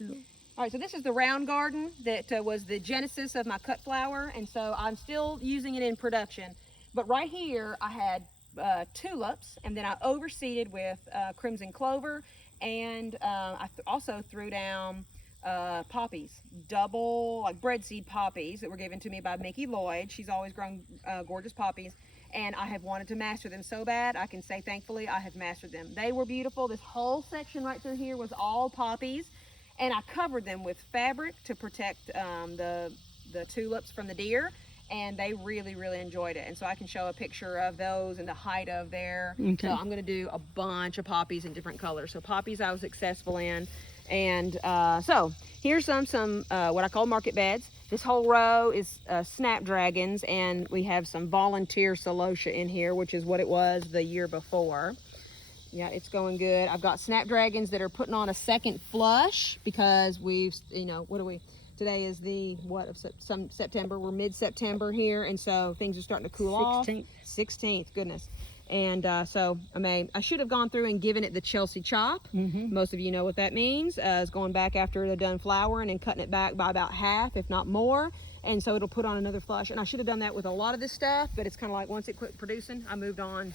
All right, so this is the round garden that was the genesis of my cut flower, and so I'm still using it in production. But right here, I had tulips, and then I overseeded with crimson clover, and I also threw down poppies, double like breadseed poppies that were given to me by Mickey Lloyd. She's always grown gorgeous poppies, and I have wanted to master them so bad. I can say thankfully I have mastered them. They were beautiful. This whole section right through here was all poppies, and I covered them with fabric to protect the tulips from the deer, and they really enjoyed it. And so I can show a picture of those and the height of there. So I'm going to do a bunch of poppies in different colors. So poppies I was successful in. And so here's some what I call market beds. This whole row is snapdragons, and we have some volunteer celosia in here, which is what it was the year before. Yeah, it's going good. I've got snapdragons that are putting on a second flush because we've, what are we? Today is the, what, of some September. We're mid-September here, and so things are starting to cool off. 16th, goodness. And so I should have gone through and given it the Chelsea chop. Most of you know what that means. It's going back after they're done flowering and cutting it back by about half, if not more. And so it'll put on another flush. And I should have done that with a lot of this stuff, but it's kind of like once it quit producing, I moved on.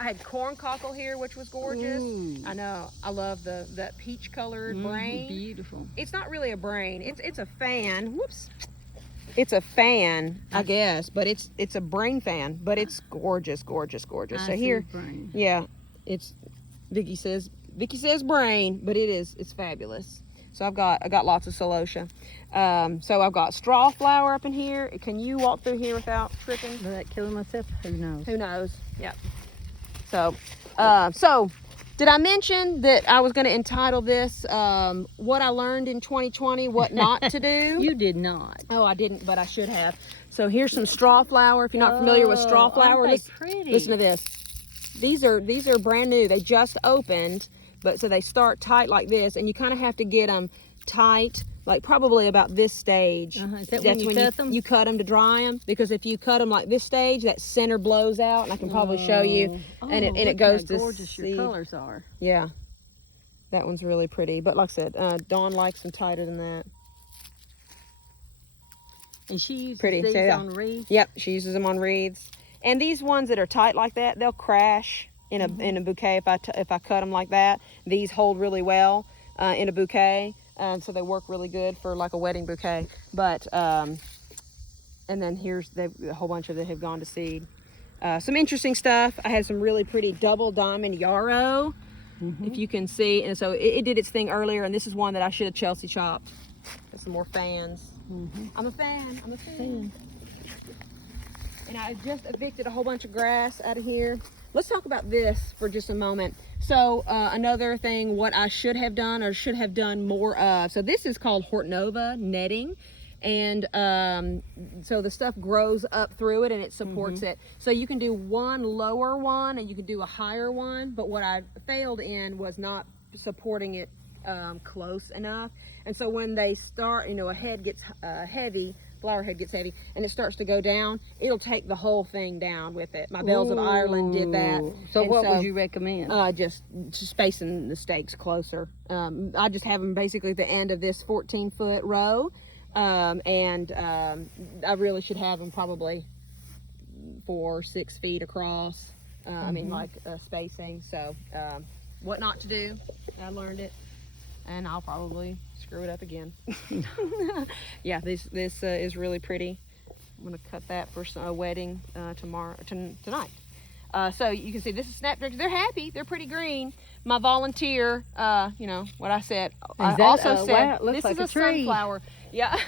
I had corn cockle here, which was gorgeous. I know. I love that peach colored brain. Beautiful. It's not really a brain. It's a fan. Whoops. It's a fan, I guess, but it's a brain fan, but it's gorgeous. So here, yeah, it's Vicky says brain, but it's fabulous. So I got lots of celosia. So I've got straw flower up in here. Can you walk through here without tripping? Without killing myself? Who knows? Who knows? Yep. So, did I mention that I was going to entitle this, What I Learned in 2020, What Not to Do? You did not. Oh, I didn't, but I should have. So here's some straw flower. If you're not familiar with straw flower, listen to this. These are brand new. They just opened, but so they start tight like this, and you kind of have to get them tight, like probably about this stage. Is that when you cut them? You cut them to dry them, because if you cut them like this stage, that center blows out, and I can probably show you. And it goes to gorgeous seed. Your colors are. Yeah, that one's really pretty. But like I said, Dawn likes them tighter than that. And she uses these on wreaths? Yep, she uses them on wreaths. And these ones that are tight like that, they'll crash in a bouquet if I cut them like that. These hold really well in a bouquet. So they work really good for like a wedding bouquet. But, and then here's a whole bunch of them have gone to seed. Some interesting stuff. I had some really pretty double diamond yarrow, if you can see. And so it did its thing earlier, and this is one that I should have Chelsea chopped. Got some more fans. I'm a fan. And I just evicted a whole bunch of grass out of here. Let's talk about this for just a moment. So another thing, what I should have done or should have done more of. So this is called Hortonova netting. And so the stuff grows up through it and it supports it. So you can do one lower one and you can do a higher one. But what I failed in was not supporting it close enough. And so when they start, a head gets heavy, flower head gets heavy, and it starts to go down, it'll take the whole thing down with it. My Bells of Ireland did that. So what would you recommend? Just spacing the stakes closer. I just have them basically at the end of this 14-foot row, and I really should have them probably 4 or 6 feet across. I mean, like spacing. So what not to do, I learned it. And I'll probably screw it up again. Yeah, this is really pretty. I'm gonna cut that for a wedding tonight. So you can see this is snapdragons. They're happy. They're pretty green. My volunteer, what I said. I also said wow, this like is a tree. sunflower. Yeah.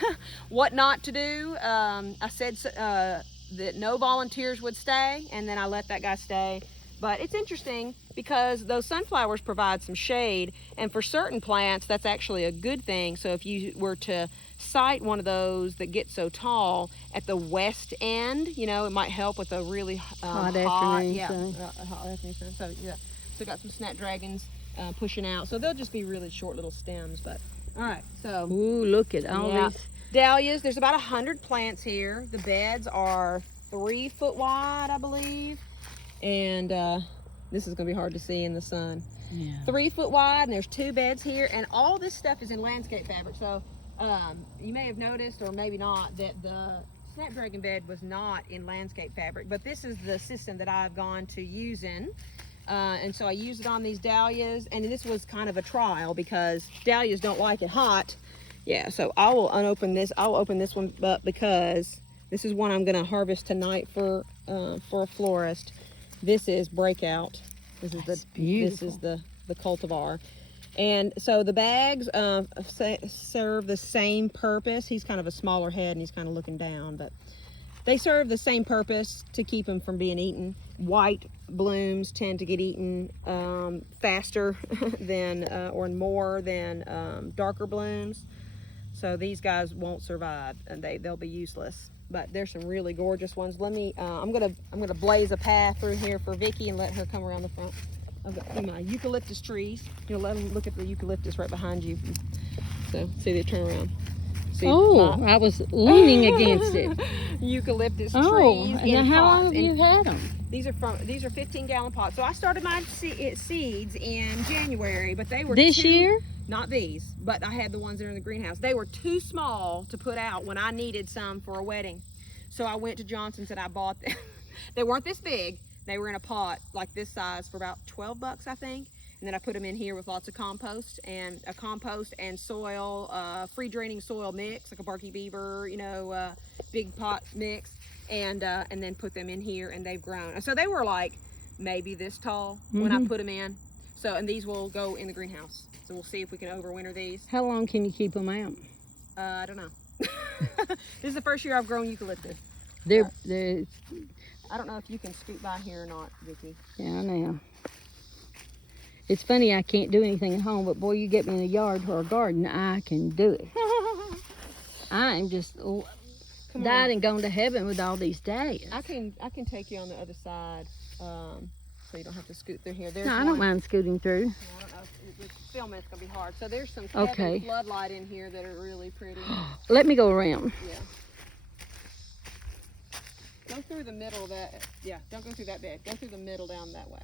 What not to do? I said that no volunteers would stay, and then I let that guy stay. But it's interesting because those sunflowers provide some shade, and for certain plants, that's actually a good thing. So if you were to site one of those that get so tall at the west end, it might help with a really hot afternoon sun. Hot afternoon sun. So yeah, so got some snapdragons pushing out. So they'll just be really short little stems. But all right, so ooh, look at all these dahlias. There's about 100 plants here. The beds are 3 foot wide, I believe. And this is going to be hard to see in the sun. 3 foot wide, and there's 2 beds here, and all this stuff is in landscape fabric. So you may have noticed, or maybe not, that the Snapdragon bed was not in landscape fabric, but this is the system that I've gone to using. And so I used it on these dahlias, and this was kind of a trial because dahlias don't like it hot. Yeah, so I will unopen this. I'll open this one up because this is one I'm gonna harvest tonight for a florist. This is Breakout. This is the cultivar. And so the bags serve the same purpose. He's kind of a smaller head and he's kind of looking down, but they serve the same purpose to keep them from being eaten. White blooms tend to get eaten faster than or more than darker blooms. So these guys won't survive, and they'll be useless. But there's some really gorgeous ones. Let me I'm gonna blaze a path through here for Vicky and let her come around the front. I've got my eucalyptus trees. You know, let them look at the eucalyptus right behind you. So see, they turn around. See, I was leaning against it. Eucalyptus trees. And how long have you had them? These are 15-gallon pots. So I started my seeds in January, but they were this year. Not these, but I had the ones that are in the greenhouse. They were too small to put out when I needed some for a wedding. So I went to Johnson's and I bought them. They weren't this big. They were in a pot like this size for about 12 bucks, I think. And then I put them in here with lots of compost and soil, free draining soil mix, like a Barky Beaver, you know, big pot mix, and then put them in here, and they've grown. So they were like maybe this tall when I put them in. So, and these will go in the greenhouse. So we'll see if we can overwinter these. How long can you keep them out? I don't know. This is the first year I've grown eucalyptus. They're I don't know if you can scoot by here or not, Vicky. Yeah, I know. It's funny, I can't do anything at home, but boy, you get me in a yard or a garden, I can do it. I'm just died and gone to heaven with all these dahlias. I can take you on the other side, so you don't have to scoot through here. No, I don't mind scooting through. I don't know. With filming, it's gonna be hard. So there's some Kevin floodlight in here that are really pretty. Let me go around. Yeah. Go through the middle of that. Yeah, don't go through that bed. Go through the middle down that way.